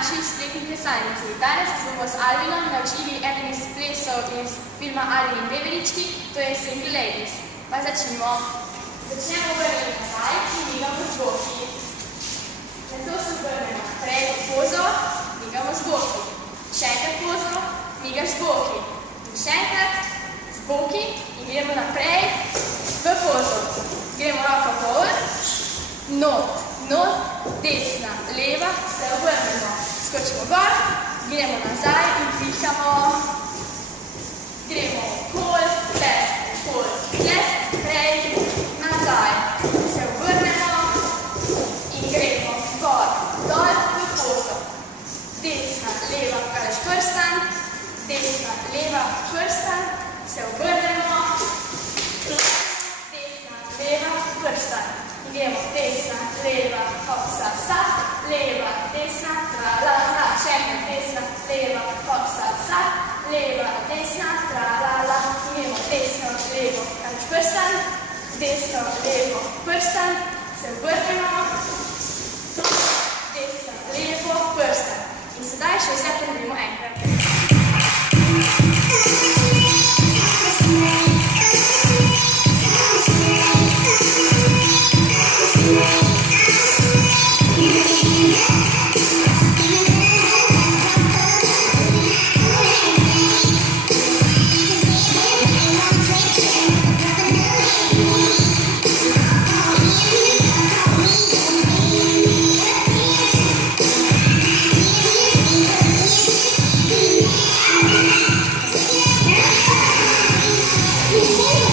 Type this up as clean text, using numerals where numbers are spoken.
naši spletni plesalnici. Danes se bomo z Alvinom naučili eden iz plesov iz filma Alvin in Bebelički, to je Single Ladies. Pa začnimo. Začnemo obrniti nazaj in migamo z boki. Nato se obrnemo naprej v pozo, migamo z boki. Še enkrat pozo, migaš z boki. In še enkrat z boki in gremo naprej v pozo. Gremo roko gor, not, desna, leva, se obrnemo. Skočimo gor, gremo nazaj in pihamo. Gremo okol, ples, prej, nazaj. Se obrnemo in gremo gor, dol v pozo. Desna, leva, kažeš prstan, desna, leva, prstan, se obrnemo. Desna, leva, prstan. In gremo desna, leva, hopsa, sa, leva, desna, tra, la, la. Še enkrat desna, leva, hopsa, sa, leva, desna, tra, la, la. In gremo desno, levo, kažeš prstan, desno, levo, prstan, se obrnemo. Desno, levo, prstan. In sedaj še vse ponovimo enkrat. Woo!